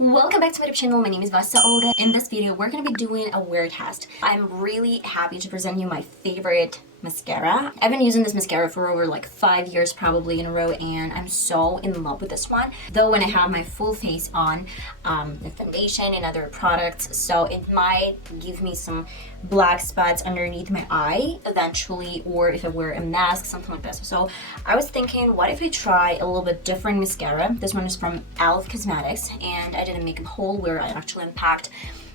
Welcome back to my YouTube channel. My name is VassaOlga. In this video, we're going to be doing a wear test. I'm really happy to present you my favorite mascara. I've been using this mascara for over like 5 years probably in a row, and I'm so in love with this one. Though when I have my full face on, the foundation and other products, so it might give me some black spots underneath my eye eventually, or if I wear a mask, something like this. So I was thinking, what if I try a little bit different mascara? This one is from e.l.f. Cosmetics, and I did a makeup haul where I actually unpacked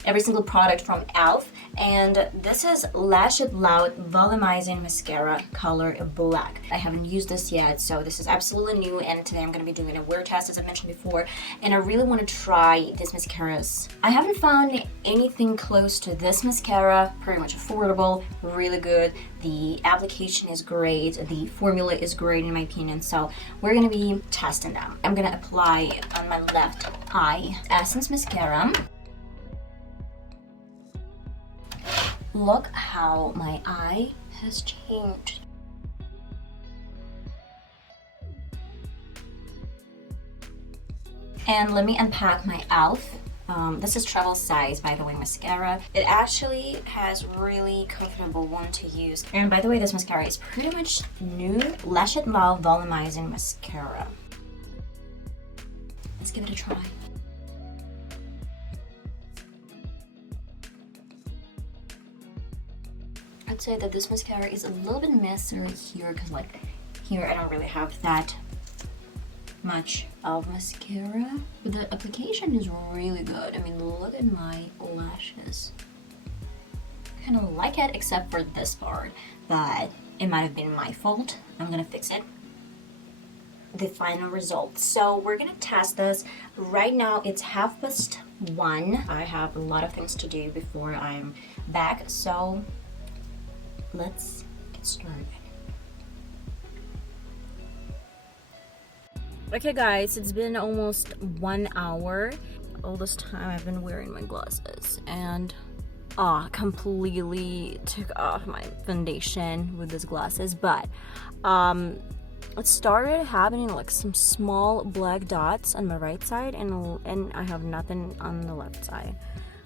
every single product from e.l.f. And this is Lash It Loud Volumizing Mascara color black. I haven't used this yet, so this is absolutely new, and today I'm going to be doing a wear test as I mentioned before, and I really want to try these mascaras. I haven't found anything close to this mascara. Pretty much affordable, really good. The application is great, the formula is great in my opinion, so we're going to be testing them. I'm going to apply on my left eye Essence Mascara. Look how my eye has changed. And let me unpack my e.l.f. This is travel size, by the way, mascara. It actually has really comfortable one to use. And by the way, this mascara is pretty much new. Lash It Loud Volumizing Mascara. Let's give it a try. I'd say that this mascara is a little bit messier here, because like here I don't really have that much of mascara, but the application is really good. I mean, look at my lashes. Kind of like it, except for this part, that it might have been my fault. I'm gonna fix it. The final result. So we're gonna test this. Right now it's 1:30. I have a lot of things to do before I'm back, so let's get started. Okay guys, it's been almost 1 hour. All this time I've been wearing my glasses, and completely took off my foundation with these glasses, but it started having like some small black dots on my right side, and I have nothing on the left side.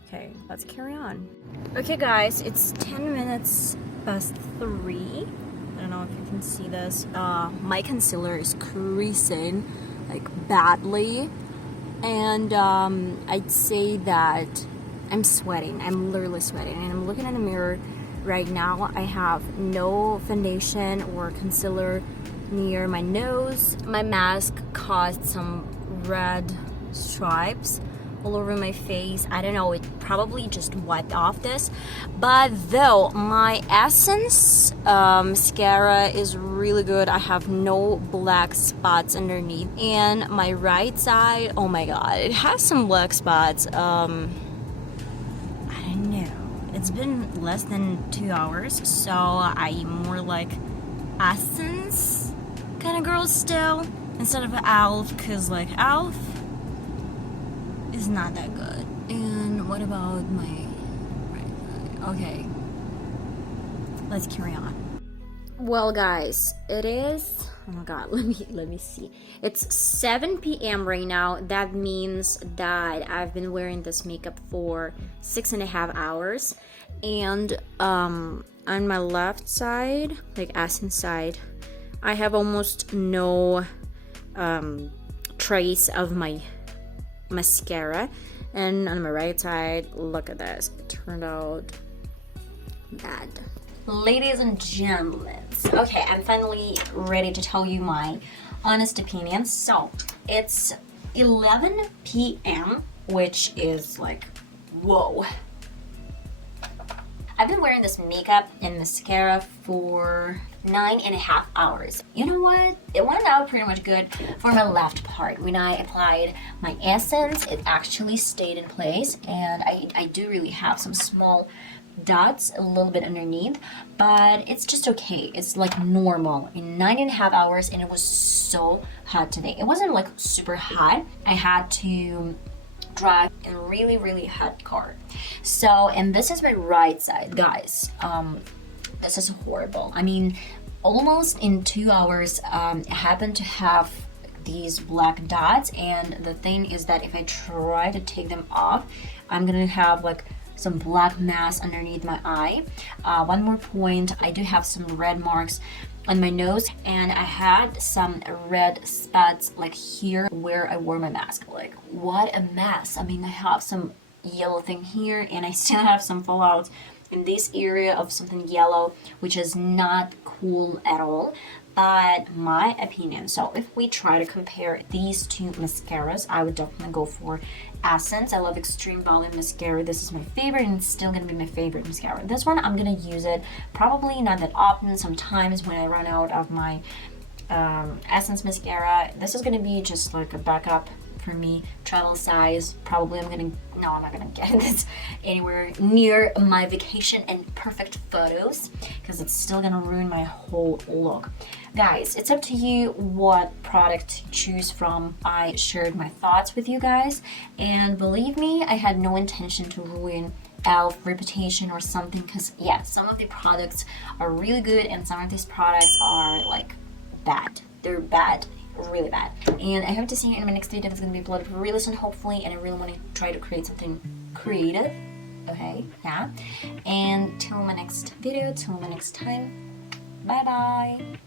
Okay, let's carry on. Okay guys, it's 10 minutes past 3. I don't know if you can see this. My concealer is creasing like badly, and I'd say that I'm sweating. I'm literally sweating, and I'm looking in the mirror right now. I have no foundation or concealer near my nose. My mask caused some red stripes all over my face. I don't know, it probably just wiped off this, but though my Essence mascara is really good. I have no black spots underneath, and my right side, oh my god, it has some black spots. I don't know, it's been less than 2 hours, so I'm more like Essence kind of girl still instead of e.l.f, because like e.l.f is not that good. And what about my right side? Okay, let's carry on. Well guys, it is, oh my god, let me see, it's 7 p.m. right now. That means that I've been wearing this makeup for 6.5 hours, and on my left side, like Essence side, I have almost no trace of my mascara, and on my right side, look at this, it turned out bad. Ladies and gentlemen, okay, I'm finally ready to tell you my honest opinions. So it's 11 p.m., which is like, whoa. I've been wearing this makeup and mascara for 9.5 hours. You know what? It went out pretty much good for my left part. When I applied my essence, it actually stayed in place, and I do really have some small dots a little bit underneath, but it's just okay. It's like normal in 9.5 hours, and it was so hot today. It wasn't like super hot. I had to drive in a really hot car. So, and this is my right side, guys. This is horrible. I mean, almost in 2 hours, I happened to have these black dots, and the thing is that if I try to take them off, I'm gonna have like some black mass underneath my eye. One more point, I do have some red marks on my nose, and I had some red spots like here where I wore my mask. Like, what a mess. I mean, I have some yellow thing here, and I still have some fallout in this area of something yellow, which is not cool at all. But my opinion, so if we try to compare these two mascaras, I would definitely go for Essence. I love Extreme Volume Mascara. This is my favorite, and it's still gonna be my favorite mascara. This one, I'm gonna use it probably not that often. Sometimes when I run out of my Essence mascara, this is gonna be just like a backup for me, travel size. Probably I'm not gonna get this anywhere near my vacation and perfect photos, because it's still gonna ruin my whole look. Guys, it's up to you what product to choose from. I shared my thoughts with you guys, and believe me, I had no intention to ruin e.l.f. reputation or something, because yeah, some of the products are really good and some of these products are like bad. They're bad, really bad. And I hope to see you in my next video that's gonna be uploaded really soon, hopefully, and I really want to try to create something creative. Okay, yeah. And till my next video, till my next time, bye bye.